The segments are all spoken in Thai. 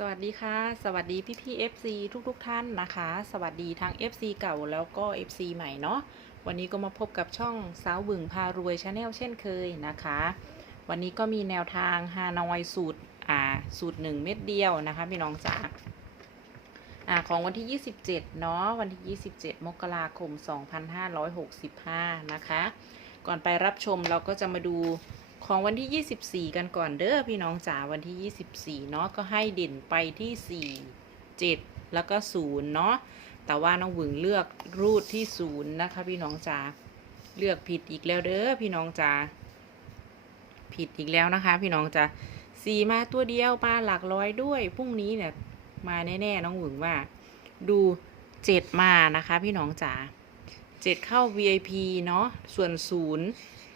สวัสดีค่ะ สวัสดีพี่พี่ FC ทุกทุกท่านนะคะ สวัสดีทั้ง FC เก่าแล้วก็ FC ใหม่เนาะวันนี้ก็มาพบกับช่องสาวบึงพารวยชาแนลเช่นเคยนะคะ วันนี้ก็มีแนวทางฮานอยสูตรอ่าสูตร1เม็ดเดียวนะคะพี่น้องจ๋าอ่าของวันที่ 27 เนาะวันที่ 27 มกราคม 2565 นะคะ ก่อนไปรับชมเราก็จะมาดู ของวันที่ 24 กันก่อนเด้อพี่น้องจ๋าวันที่ 24 เนาะก็ให้เด่นไปที่ 4 7 แล้วก็ 0 เนาะแต่ว่าน้องหวึงเลือกรูดที่ 0 นะคะ พี่น้องจ๋าเลือกผิดอีกแล้วเด้อพี่น้องจ๋าผิดอีกแล้วนะคะ พี่น้องจ๋าสี่มาตัวเดียวมาหลักร้อยด้วยพรุ่งนี้เนี่ยมาแน่ๆน้องหวึงว่า ดู7มานะคะ พี่น้องจ๋า7เข้า VIP เนาะส่วน0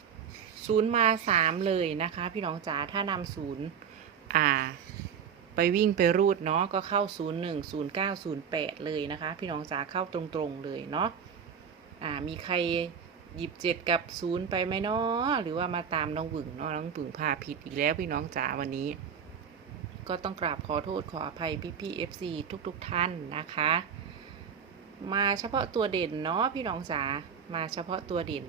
ศูนย์มาสามเลยนะคะ พี่น้องจ๋าถ้านำศูนย์อ่า ไปวิ่งไปรูดเนาะก็เข้าศูนย์หนึ่งศูนย์เก้าศูนย์แปดเลยนะคะ พี่น้องจ๋าเข้าตรงๆเลยเนาะอ่ามีใครหยิบเจ็ดกับศูนย์ไปไหมเนาะหรือว่ามาตามน้องหวึงเนาะน้องหวึงพาผิดอีกแล้วพี่น้องจ๋าวันนี้ ก็ต้องกราบขอโทษขออภัยพี่พี่เอฟซีทุกๆทท่านนะคะ มาเฉพาะตัวเด่นเนาะพี่น้องจ๋ามาเฉพาะตัวเด่น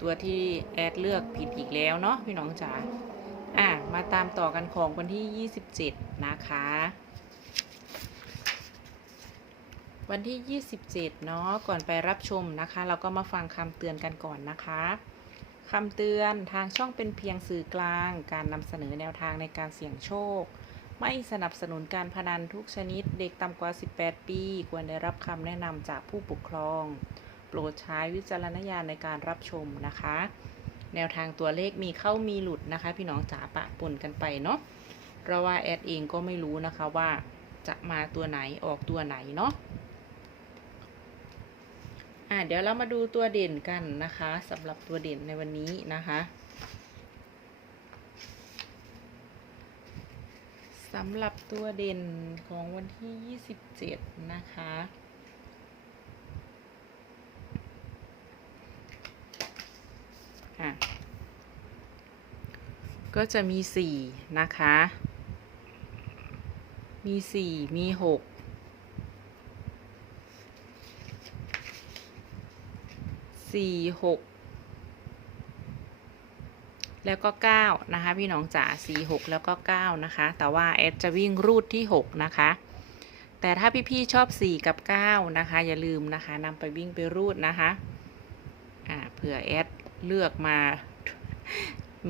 ตัวที่แอดเลือกผิดอีกแล้วเนาะพี่น้องจ๋าอะมาตามต่อกันของวันที่ 27 นะคะ วันที่ 27 เนาะก่อนไปรับชมนะคะ เราก็มาฟังคำเตือนกันก่อนนะคะคำเตือนทางช่องเป็นเพียงสื่อกลาง การนำเสนอแนวทางในการเสี่ยงโชค ไม่สนับสนุนการพนันทุกชนิด เด็กต่ำกว่า 18 ปี ควรได้รับคำแนะนำจากผู้ปกครอง โปรดใช้วิจารณญาณในการรับชมนะคะ แนวทางตัวเลขมีเข้ามีหลุดนะคะ พี่น้องจ๋าปะปนกันไปเนาะเพราะว่าแอดเองก็ไม่รู้นะคะว่าจะมาตัวไหนออกตัวไหนเนาะอะเดี๋ยวเรามาดูตัวเด่นกันนะคะสำหรับตัวเด่นในวันนี้นะคะสำหรับตัวเด่นของวันที่ 27 นะคะอะ ก็จะมีสี่นะคะ มีสี่มีหกสี่หกแล้วก็เก้านะคะพี่น้องจ๋าสี่หกแล้วก็เก้านะคะ แต่ว่าแอดจะวิ่งรูดที่หกนะคะ แต่ถ้าพี่ๆชอบสี่กับเก้านะคะ อย่าลืมนะคะนำไปวิ่งไปรูดนะคะอ่าเผื่อแอดเลือกมา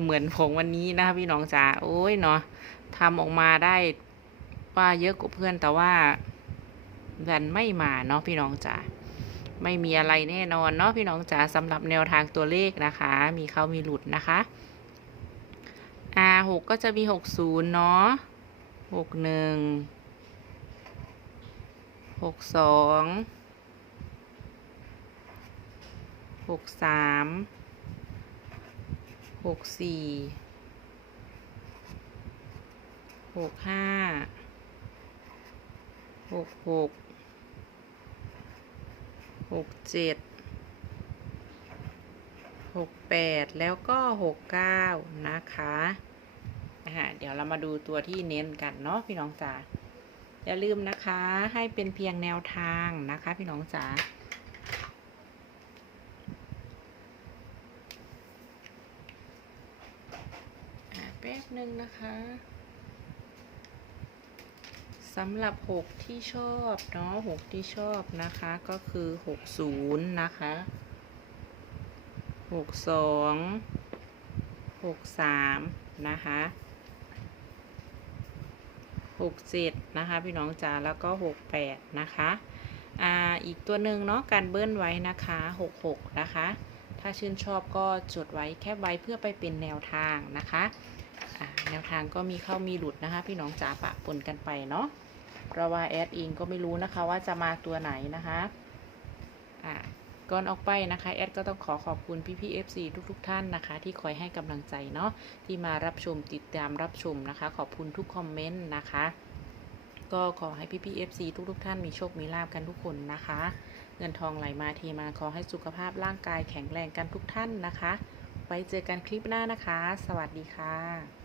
เหมือนของวันนี้นะคะพี่น้องจ๋าโอ้ยเนาะทำออกมาได้ว่าเยอะกว่าเพื่อนแต่ว่าดันไม่มาเนาะพี่น้องจ๋าไม่มีอะไรแน่นอนเนาะพี่น้องจ๋าสำหรับแนวทางตัวเลขนะคะ มีเขามีหลุดนะคะอ่าหก็จะมีหกศูนย์เนาะหกหนึ่ง หกสี่หกห้าหกหกหกเจ็ดหกแปดแล้วก็หกเก้านะคะอ่าเดี๋ยวเรามาดูตัวที่เน้นกันเนาะพี่น้องจ๋าอย่าลืมนะคะให้เป็นเพียงแนวทางนะคะพี่น้องจ๋า อ่าแป๊บหนึ่งนะคะสำหรับ 6 ที่ชอบเนาะ6ที่ชอบนะคะก็คือ 60 นะคะ 62 63 นะคะ 67 นะคะ พี่น้องจ๋าแล้วก็ 68 นะคะอ่าอีกตัวหนึ่งเนาะการเบิ้ลไว้นะคะ 66 นะคะ ถ้าชื่นชอบก็จดไว้แคบไว้เพื่อไปเป็นแนวทางนะคะ อ่าแนวทางก็มีเข้ามีหลุดนะคะ พี่น้องจ๋าปะปนกันไปเนาะเพราะว่าแอดเองก็ไม่รู้นะคะว่าจะมาตัวไหนนะคะอ่าก่อนออกไปนะคะแอดก็ต้องขอขอบคุณพี่พี่ FC ทุกๆทท่านนะคะ ที่คอยให้กำลังใจเนาะที่มารับชมติดตามรับชมนะคะ ขอบคุณทุกคอมเมนต์นะคะ ก็ขอให้พี่พี่ FC ทุกๆทท่านมีโชคมีลาบกันทุกคนนะคะ เงินทองไหลมาเทมาขอให้สุขภาพร่างกายแข็งแรงกันทุกท่านนะคะ ไว้เจอกันคลิปหน้านะคะ สวัสดีค่ะ